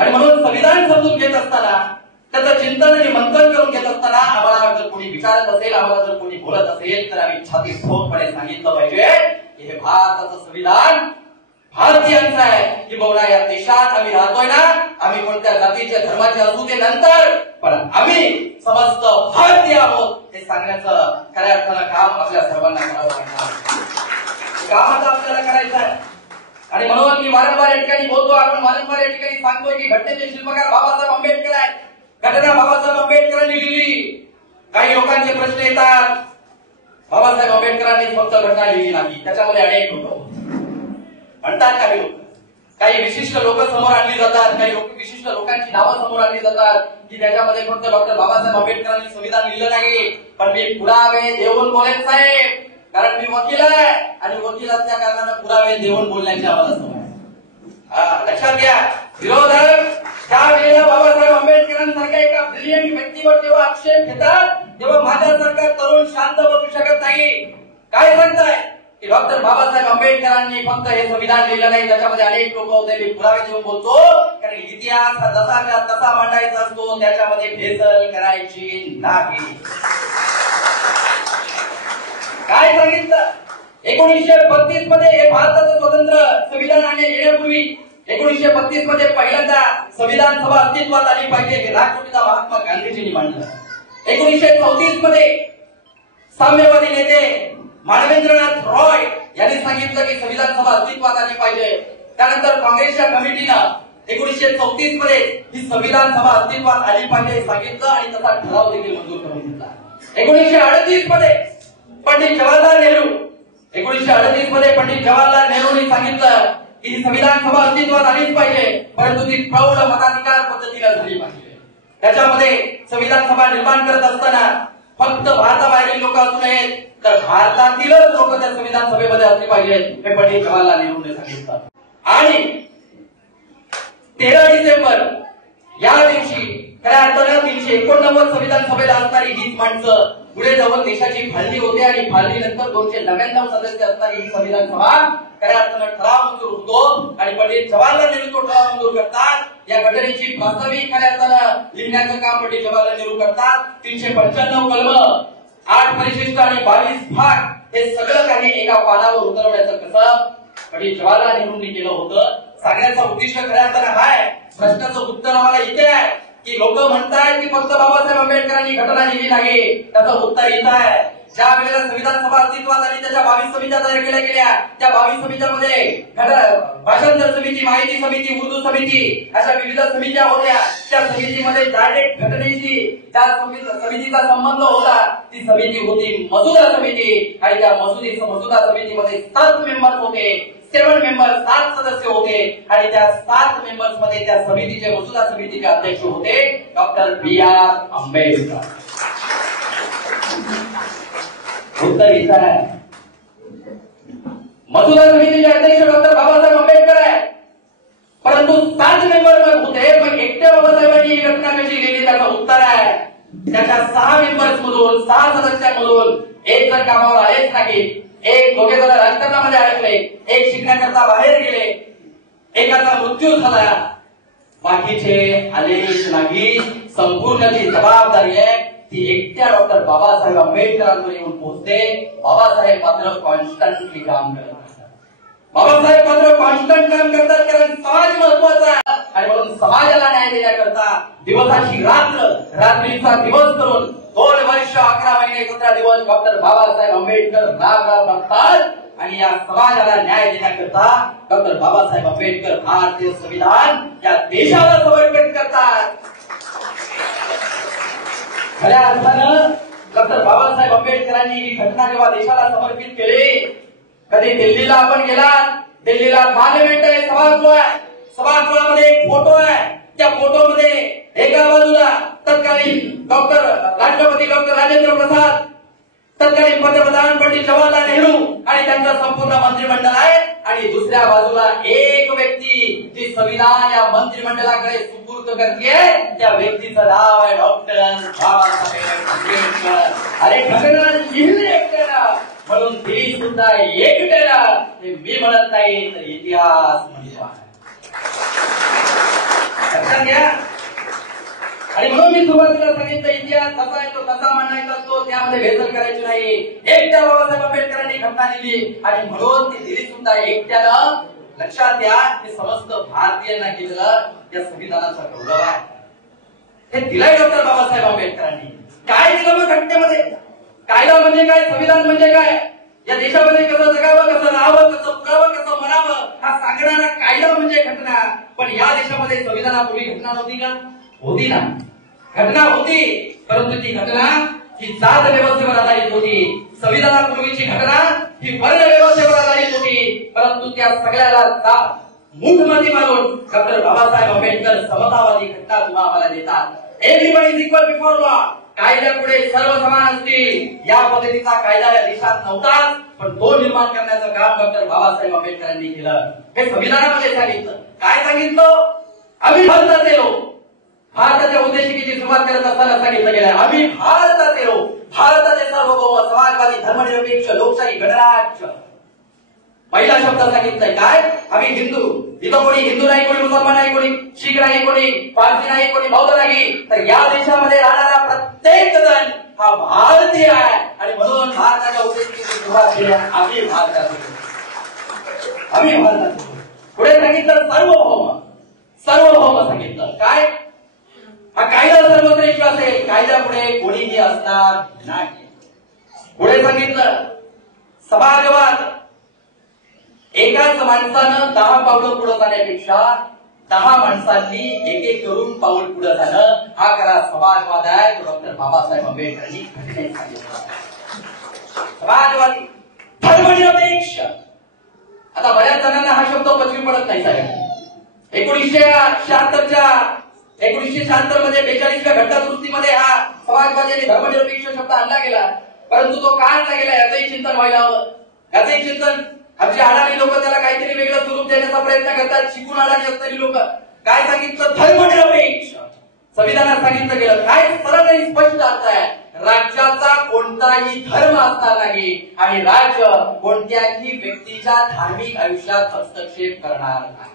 आणि म्हणून संविधान समजून घेत असताना, त्याचं चिंतन आणि मंथन करून घेत असताना आम्हाला जर कोणी विचारत असेल, आम्हाला जर कोणी बोलत असेल, तर आम्ही छाती ठोकपणे सांगितलं पाहिजे की हे भारताचं संविधान भारतीयांचं आहे, की बघा या देशात आम्ही राहतोय ना, आम्ही कोणत्या जातीच्या धर्माचे असू ते नंतर, पण आम्ही समस्त भारतीय आहोत हे सांगण्याचं खऱ्या अर्थानं काम आपल्या सर्वांना करावं लागणार. काम आता आपल्याला करायचं आहे. आणि म्हणून मी वारंवार या ठिकाणी बोलतो, आपण वारंवार या ठिकाणी सांगतोय की घटनेचे शिल्पकार बाबासाहेब आंबेडकर आहेत. घटना बाबासाहेब आंबेडकरांनी लिहिली. काही लोकांचे प्रश्न येतात, बाबासाहेब आंबेडकरांनी फक्त घटना लिहिली नाही, त्याच्यामध्ये अनेक लोक म्हणतात. काही विशिष्ट लोक समोर आणली जातात, काही विशिष्ट लोकांची नावं समोर आणली जातात की त्याच्यामध्ये फक्त डॉक्टर बाबासाहेब आंबेडकरांनी संविधान लिहिलं नाही. पण मी पुरावे देऊन बोलेन साहेब, कारण मी वकील आहे आणि वकील असल्या कारणानं पुरावे देऊन बोलण्याची आम्हाला सवय. लक्षात घ्या, विरोधक ज्या वेळेला बाबासाहेब आंबेडकरांसारख्या एका ब्रिलियंट व्यक्तीवर जेव्हा आक्षेप घेतात, तेव्हा माझ्यासारखा तरुण शांत बसू शकत नाही. काय सांगताय की डॉक्टर बाबासाहेब आंबेडकरांनी फक्त हे संविधान लिहिलं नाही, त्याच्यामध्ये अनेक लोक होते. मी पुरावे देऊन बोलतो, कारण इतिहास हा जसा तसा मांडायचा असतो, त्याच्यामध्ये भेसळ करायची नाही. काय सांगितलं, 1932 मध्ये हे भारताचं स्वतंत्र संविधान येण्यापूर्वी 1932 मध्ये पहिल्यांदा संविधान सभा अस्तित्वात आली पाहिजे हे राष्ट्रपिता महात्मा गांधीजींनी मांडलं. 1934 मध्ये साम्यवादी नेते मानवेंद्रनाथ रॉय यांनी सांगितलं की संविधान सभा अस्तित्वात आली पाहिजे. त्यानंतर काँग्रेसच्या कमिटीनं 1934 मध्ये ही संविधान सभा अस्तित्वात आली पाहिजे सांगितलं आणि तसा ठराव देखील मंजूर करून घेतला. 1938 मध्ये पंडित जवाहरलाल नेहरू 1938 मध्ये पंडित जवाहरलाल नेहरूंनी सांगितलं की ही संविधान सभा अस्तित्वात आलीच पाहिजे, परंतु ती प्रौढ मताधिकार पद्धतीने झाली पाहिजे. त्याच्यामध्ये संविधान सभा निर्माण करत असताना फक्त भारताबाहेरील लोक असू नयेत, तर भारतातीलच लोक त्या संविधान सभेमध्ये असले पाहिजेत हे पंडित जवाहरलाल नेहरूंनी सांगितलं. आणि 13 डिसेंबर या दिवशी खऱ्या अर्थानं 389 संविधान सभेला असणारी हीच माणसं पुढे जाऊन देशाची फाळणी होते आणि फाळणीनंतर 299 सदस्य असणारी ही संविधान सभा खऱ्या अर्थानं ठराव मंजूर होतो आणि पंडित जवाहरलाल नेहरू तो ठराव मंजूर करतात. या घटनेची वास्तविक खऱ्या अर्थानं लिहिण्याचं काम पंडित जवाहरलाल नेहरू करतात. 395 कलम, 8 परिशिष्ट आणि 22 भाग हे सगळं काही एका पानावर उतरवण्याचं कसं पंडित जवाहरलाल नेहरूंनी केलं होतं. सांगण्याचा उद्देश खऱ्या अर्थानं हाय, प्रश्नाचं उत्तर आम्हाला इथे आहे की लोक म्हणतायत की फक्त बाबासाहेब आंबेडकरांनी घटना लिहिली नाही. त्याचं उत्तर इथं आहे, ज्या वेळेला संविधान सभा अस्तित्वात आली त्याच्या 22 समित्या तयार केल्या गेल्या. त्या 22 समित्यांमध्ये भाषांतर समिती, माहिती समिती, उर्दू समिती अशा विविध समित्या होत्या. त्या समितीमध्ये डायरेक्ट घटनेशी त्या समितीचा संबंध होता. ती समिती होती मसुदा समिती आणि त्या मसुदा समितीमध्ये 7 मेंबर्स होते. 7 मेंबर 7 सदस्य होते आणि त्या 7 मेंबर्स मध्ये त्या समितीचे मसुदा समितीचे अध्यक्ष होते डॉक्टर B.R. आंबेडकर. उत्तर इथं आहे, मसुदा समितीचे अध्यक्ष डॉक्टर बाबासाहेब आंबेडकर आहे, परंतु 7 मेंबर होते. पण एकट्या बाबासाहेबांनी ही घटना कशी लिहिली त्याचं उत्तर आहे, त्याच्या 6 मेंबर्स मधून 6 सदस्यांमधून एक जर कामावर आलेच नाही, एक दोघे जण राजकारणामध्ये अडकले, एक शिकण्याकरता बाहेर गेले, एकाचा मृत्यू झाला, बाकीचे आलेच नाही. संपूर्ण जी जबाबदारी आहे ती एकट्या डॉक्टर बाबासाहेब आंबेडकरांवर येऊन पोहोचते. बाबासाहेब मात्र कॉन्स्टंटली काम करत असतात. बाबासाहेब मात्र कॉन्स्टंट काम करतात, कारण समाज महत्वाचा आहे आणि म्हणून समाजाला न्याय देण्याकरता दिवसाची रात्र, रात्रीचा दिवस करून 2 वर्ष 11 महिने 17 दिवस डॉक्टर बाबासाहेब आंबेडकर राब बघतात आणि या समाजाला न्याय देण्याकरता डॉक्टर बाबासाहेब आंबेडकर भारतीय संविधान या देशाला समर्पित करतात. खऱ्या अर्थानं डॉक्टर बाबासाहेब आंबेडकरांनी ही घटना जेव्हा देशाला समर्पित केली, कधी दिल्लीला आपण गेलात, दिल्लीला पार्लिमेंट आहे, सभागृह आहे, सभागृहामध्ये एक फोटो आहे. त्या फोटोमध्ये एका बाजूला तत्कालीन राष्ट्रपती डॉक्टर राजेंद्र प्रसाद, तत्कालीन पंतप्रधान पंडित जवाहरलाल नेहरू आणि त्यांचं संपूर्ण मंत्रिमंडळ आहे आणि दुसऱ्या बाजूला एक व्यक्ती जी संविधान या मंत्रिमंडळाकडे सुपूर्द करते, त्या व्यक्तीचं नाव आहे डॉक्टर बाबासाहेब आंबेडकर. अरे घटना लिहिली एकट्यानं, म्हणून ती सुद्धा एकट्यानं, हे मी म्हणत नाही तर इतिहास म्हणतो आहे. लक्षात घ्या. आणि म्हणून मी सुरुवातीला सांगितलं इतिहास कसा आहे तो कसा मांडायचा असतो, त्यामध्ये भेसळ करायची नाही. एकट्या बाबासाहेब आंबेडकरांनी घटना लिहिली आणि म्हणून ती दिली सुद्धा एकट्यानं. लक्षात घ्या, हे समस्त भारतीयांना केलेलं या संविधानाचा गौरव आहे. हे दिलाय डॉक्टर बाबासाहेब आंबेडकरांनी. काय दिलं मग घटनेमध्ये? कायदा म्हणजे काय, संविधान म्हणजे काय, या देशामध्ये कसं जगावं, कसं राहावं, कसं पुरावं, कसं म्हणावं, हा सांगणारा कायदा म्हणजे घटना. पण या देशामध्ये संविधानापूर्वी घटना नव्हती का? होती ना, घटना होती. परंतु ती घटना ही जात व्यवस्थेवर आधारित होती. संविधानापूर्वीची घटना ही वर्ण व्यवस्थेवर आधारित होती. परंतु त्या सगळ्याला मूठमध्ये मारून डॉक्टर बाबासाहेब आंबेडकर समतावादी घटना तुम्हा आम्हाला देतात. Everybody is equal before law, कायद्यापुढे सर्व समान असतील. या पद्धतीचा कायदा या देशात नव्हताच, पण तो निर्माण करण्याचं काम डॉक्टर बाबासाहेब आंबेडकरांनी केलं. हे संविधानामध्ये सांगितलं. काय सांगितलं? आम्ही भारताचे लोक, भारताच्या उद्देशिकेची सुरुवात करत असताना सांगितलं गेलं आम्ही भारताचे लोक, भारताचे सार्वभौम समाजवादी धर्मनिरपेक्ष लोकशाही गणराज्य. पहिला शब्द सांगितलाय काय? आम्ही हिंदू. इथं कोणी हिंदू नाही, कोणी मुसलमान नाही, कोणी शीख नाही, कोणी पारसी नाही, कोणी बौद्ध नाही. तर या देशामध्ये राहणारा प्रत्येक जण हा भारतीय आहे. आणि म्हणून भारताच्या उद्देशिकेची सुरुवात केली आम्ही भारताचे, आम्ही भारताचे. पुढे सांगितलं सार्वभौम, सार्वभौम सांगितलं. काय? हा कायदा सर्वश्रेष्ठ असेल, कायद्यापुढे कोणीही असणार नाही. पुढे सांगितलं समाजवाद. एकाच माणसानं 10 पावलं पुढे जाण्यापेक्षा 10 माणसांनी एक करून पाऊल पुढे जाणं, हा खरा समाजवाद आहे. तो डॉक्टर बाबासाहेब आंबेडकरांनी घटनेत सांगितला. समाजवादी, धर्मनिरपेक्ष. आता बऱ्याच जणांना हा शब्द पचवी पडत नाही साहेब. 1976 मध्ये 42व्या घटनादुरुस्तीमध्ये हा समाजवादी आणि धर्मनिरपेक्ष शब्द आणला गेला. परंतु तो का आणला गेला याचंही चिंतन व्हायला हवं. याचंही चिंतन आमची अडाणी लोक त्याला काहीतरी वेगळं स्वरूप देण्याचा प्रयत्न करतात. शिकून अडाणी असणारी लोक काय सांगितलं? धर्मनिरपेक्ष. संविधानात सांगितलं गेलं काय? सरळ आणि स्पष्ट अर्थ आहे. राज्याचा कोणताही धर्म असणार नाही आणि राज्य कोणत्याही व्यक्तीच्या धार्मिक आयुष्यात हस्तक्षेप करणार नाही.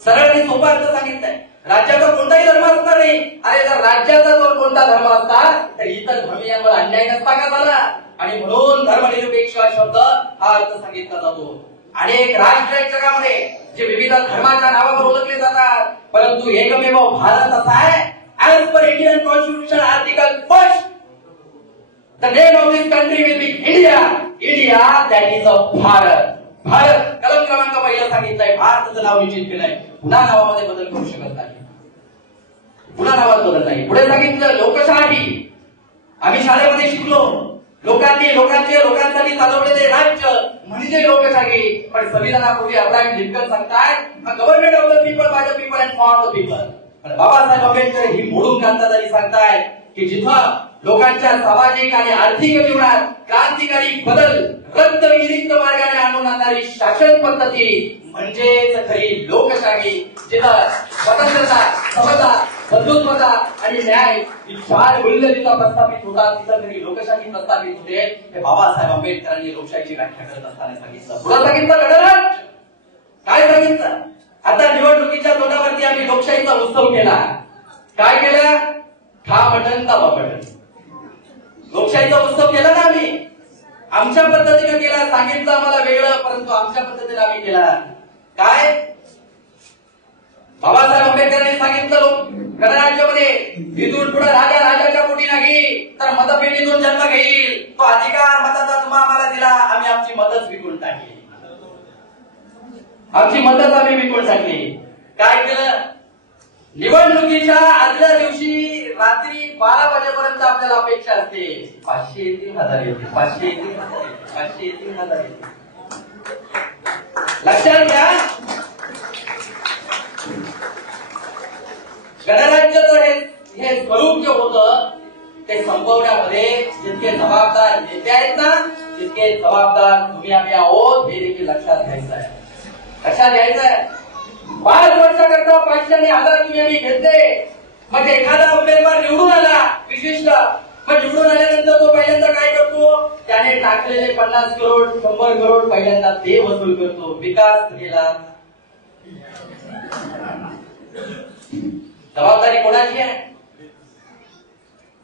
सरळ आणि सोपा अर्थ सांगितलंय. राज्याचा कोणताही धर्म असणार नाही. अरे जर राज्याचा जर कोणता धर्म असता तर इतर धर्मीयांवर अन्याय नसता का झाला? आणि म्हणून धर्मनिरपेक्ष शब्द हा अर्थ सांगितला जातो. अनेक राष्ट्र आहेत जगामध्ये जे विविध धर्माच्या नावावर ओळखले जातात, परंतु एकमेव भारत असा आहे. As per Indian constitution article 1 the name of this country will be India. India that is a Bharat. Bharat कलम क्रमांक 1 सांगितलंय. भारताचं नाव निश्चित केलंय. पुन्हा नावामध्ये बदल करू शकत नाही. पुन्हा नावात बदल नाही. पुढे सांगितलं लोकशाही. आम्ही शाळेमध्ये शिकलो लोकांसाठी चालवलेले राज्य म्हणजे लोकशाही. पण संविधानापूर्वी अब्राहम लिंकन सांगतायत government of the people by the people and for the people. पण बाबासाहेब आंबेडकर ही मोडून काढतात आणि सांगतायत की जिथं लोकांच्या सामाजिक आणि आर्थिक जीवनात क्रांतिकारी बदल रक्तविरहित मार्गाने आणून आणणारी शासन पद्धती म्हणजेच खरी लोकशाही. जिथं स्वतंत्रता, समता, बंधुत्वता आणि न्याय ही 4 मूल्य जिथं प्रस्थापित होतात तिथं खरी लोकशाही प्रस्थापित होते. हे बाबासाहेब आंबेडकरांनी लोकशाहीची व्याख्या करत असताना सांगितलं. पुढे सांगितलं गणराज्य. काय सांगितलं? आता निवडणुकीच्या तोंडावरती आम्ही लोकशाहीचा उत्सव केला. काय केलं? खा मटण तवा मटण. लोकशाहीचा उत्सव केला ना आम्ही. आमच्या पद्धतीने केला. सांगितलं आम्हाला वेगळं, परंतु आमच्या पद्धतीने आम्ही केला. काय? बाबासाहेब आंबेडकरांनी सांगितलं गणराज्यामध्ये इथून पुढे राजाच्या पोटी नाही तर मतपेटीतून जन्म घेईल. तो अधिकार मताचा तुम्हा आम्हाला दिला. आम्ही आमची मतच विकून टाकली. आमची मतच आम्ही विकून टाकली. काय केलं? निवडणुकीच्या आदल्या दिवशी रात्री 12 वाजेपर्यंत आपल्याला अपेक्षा असते 500 येतील 1000 येतील 500 येतील 500 येतील 1000 येतील. लक्षात घ्या गणराज्याचं हे स्वरूप जे होतं ते संपवण्यामध्ये जितके जबाबदार नेते आहेत ना तितके जबाबदार तुम्ही आम्ही आहोत हे देखील लक्षात घ्यायचं आहे. लक्षात घ्यायचं आहे. 5 वर्षाकरता 500 आणि 1000 तुम्ही आम्ही घेतले. मग एखादा उमेदवार निवडून आला विशिष्ट, मग निवडून आल्यानंतर तो पहिल्यांदा काय करतो? त्याने टाकलेले 50 करोड 100 करोड पहिल्यांदा ते वसूल करतो. विकास केला. जबाबदारी कोणाची आहे?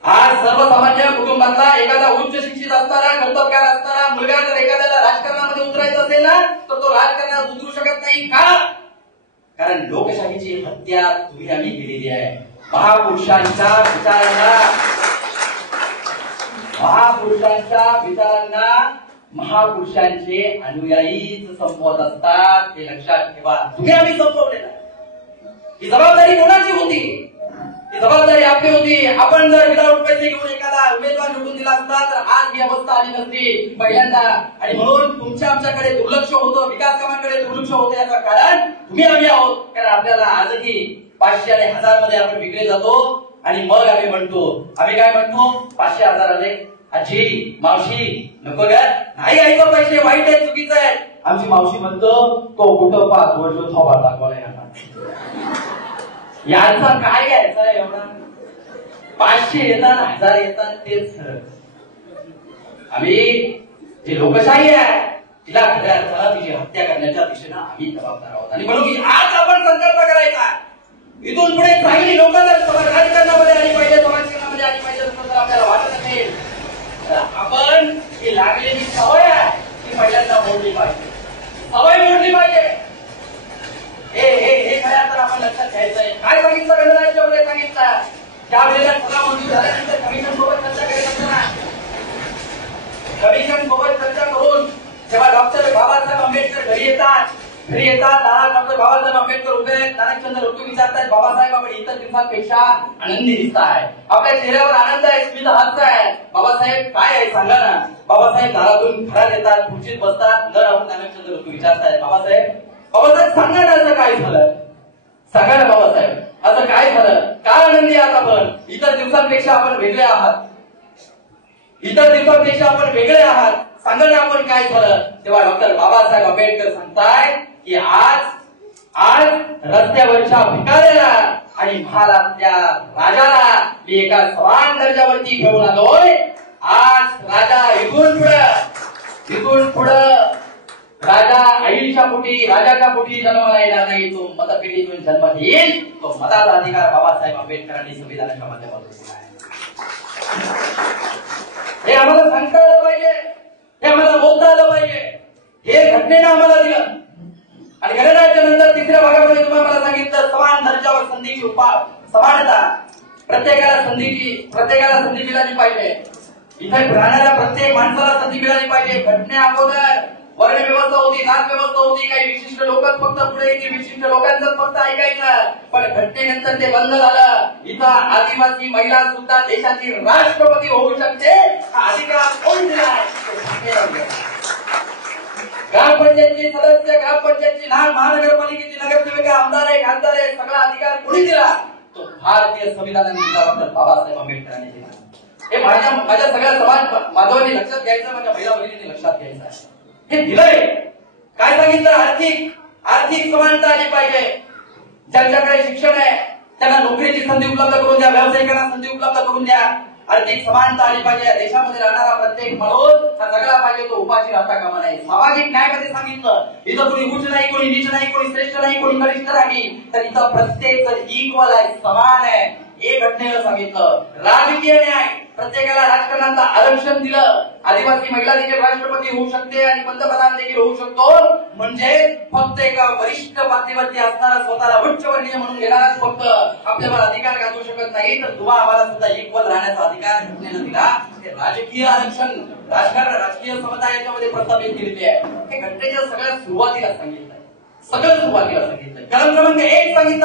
आज सर्वसामान्य कुटुंबातला एखादा उच्च शिक्षित असणारा कर्तबगार असणारा मुलगा जर एखाद्याला राजकारणामध्ये उतरायचं असेल ना तर तो राजकारणात उतरू शकत नाही का? कारण लोकशाहीची हत्या तुम्ही आम्ही केलेली आहे. महापुरुषांच्या विचारांना महापुरुषांचे अनुयायीच संपवत असतात, हे लक्षात ठेवा. तुम्ही आम्ही संपवलेला. ही जबाबदारी कोणाची होती? ही जबाबदारी आपली होती. आपण जर विदाऊट पैसे घेऊन एखादा उमेदवार निवडून दिला असता तर आज ही अवस्था आली नसती पहिल्यांदा. आणि म्हणून तुमच्या आमच्याकडे दुर्लक्ष होतं, विकास कामांकडे दुर्लक्ष होतं. याचं कारण तुम्ही आम्ही आहोत. कारण आपल्याला आजही 500 आणि 1000 मध्ये आपण विकले जातो आणि मग आम्ही म्हणतो, आम्ही काय म्हणतो, 500 1000 आले, आजी मावशी नको ग, नाही आईचं पैसे वाईट आहे, चुकीचं आहे. आमची मावशी म्हणतो तो कुठं 5 वर्ष थोबा दाखवलाय यांचा काय घ्यायचा एवढा? 500 येतात 1000 येतात तेच खरं. आम्ही जी लोकशाही आहे तिला खऱ्या अर्थाला तिची हत्या करण्याच्या दिशेनं आम्ही जबाबदार आहोत. आणि म्हणून आज आपण संकल्प करायचा, इथून पुढे काही लोक जर राजकारणामध्ये आली पाहिजे, समाजकारणामध्ये आली पाहिजे असं जर आपल्याला वाटत असेल तर आपण ही लागलेली सवय आहे ती पहिल्यांदा मोडली पाहिजे. सवय मोडली पाहिजे. हे खऱ्या तर आपण लक्षात घ्यायचंय. काय सांगितलं गणराज्यामध्ये? सांगितलं त्या वेळेला सगळा मंजूर झाल्यानंतर कमिशन सोबत चर्चा करायला असताना कमिशन सोबत चर्चा करून जेव्हा डॉक्टर बाबासाहेब आंबेडकर घरी येतात डॉक्टर बाबासाहेब आंबेडकर उभे आहेत, नारायणचंद्र ऋतू विचारतायत, बाबासाहेब आपण इतर दिवसांपेक्षा आनंदी दिसताय, आपल्या चेहऱ्यावर आनंद आहे, स्मित हास्य आहे. बाबासाहेब काय आहे सांगा ना. बाबासाहेब दारातून घरात येतात, खुर्चीत बसतात, न राहून नारायणचंद्र ऋतू विचारतायत, बाबासाहेब सांगा ना असं काय झालं? सांगा ना बाबासाहेब असं काय झालं? का आनंदी आहात आपण? इतर दिवसांपेक्षा आपण वेगळे आहात, सांगा ना आपण काय झालं? तेव्हा डॉक्टर बाबासाहेब आंबेडकर सांगतायत की आज रस्त्यावरच्या भिकाऱ्याला आणि महाराष्ट्राच्या राजाला मी एका समान दर्जावरती घेऊन आलोय. आज राजा इथून पुढं राजा आईच्या पोटी राजाच्या पोटी जन्माला येणार नाही, तो मतपेटीतून जन्म घेईल. तो मताचा अधिकार बाबासाहेब आंबेडकरांनी संविधानाच्या माध्यमातून दिला आहे. हे आम्हाला सांगता आलं पाहिजे, हे आम्हाला बोलता आलं पाहिजे. हे घटनेनं आम्हाला दिलं. आणि गणराज्य नंतर तिसऱ्या भागामध्ये तुम्हाला मला सांगितलं समान दर्जावर संधीची समानता. प्रत्येकाला संधी मिळाली पाहिजे. इथे राहणाऱ्या प्रत्येक माणसाला संधी मिळाली पाहिजे. घटने अगोदर वर्ण व्यवस्था होती, जात व्यवस्था होती, काही विशिष्ट लोकच फक्त पुढे येते, विशिष्ट लोकांचं फक्त ऐकायचं. पण घटनेनंतर ते बंद झालं. इथं आदिवासी महिला सुद्धा देशाची राष्ट्रपती होऊ शकते हा अधिकार कोण दिला? ग्रामपंचायतची सदस्य, ग्रामपंचायतची महानगरपालिकेची नगरसेविका, आमदार आहे, खासदार आहे, सगळा अधिकार कोणी दिला? तो भारतीय संविधानाने दिला, डॉक्टर बाबासाहेब आंबेडकरांनी दिला. हे माझ्या सगळ्या समाज बांधवांनी लक्षात घ्यायचं, माझ्या महिला भगिनींनी लक्षात घ्यायचं आहे. हे दिलंय. काय सांगितलं? आर्थिक समानता आली पाहिजे. ज्यांच्याकडे शिक्षण आहे त्यांना नोकरीची संधी उपलब्ध करून द्या, व्यावसायिकांना संधी उपलब्ध करून द्या. आर्थिक समानता आली पाहिजे. देशामध्ये राहणारा प्रत्येक माणूस हा जगला पाहिजे, तो उपाशी राहता कामा नये. सामाजिक न्यायमध्ये सांगितलं इथं कोणी उच्च नाही, कोणी नीच नाही, कोणी श्रेष्ठ नाही, कोणी कनिष्ठ नाही, तर इथं प्रत्येक इक्वल आहे, समान आहे. हे घटनेनं सांगितलं. राजकीय न्याय, प्रत्येकाला राजकारणाचं आरक्षण दिलं. आदिवासी महिला देखील राष्ट्रपती होऊ शकते आणि पंतप्रधान देखील होऊ शकतो. म्हणजे फक्त एका वरिष्ठ पातळीवरती असणारा स्वतःला उच्चवर्णीय म्हणून घेणाराच फक्त आपल्याला अधिकार गाजवू शकत नाही, तर तुम्हा आम्हाला सुद्धा इक्वल राहण्याचा अधिकार घटनेनं दिला. हे राजकीय आरक्षण, राजकीय समता याच्यामध्ये प्रस्थापित केलेली आहे. हे घटनेच्या सगळ्यात सुरुवातीला सांगितलंय. कलम क्रमांक 1 सांगितलं.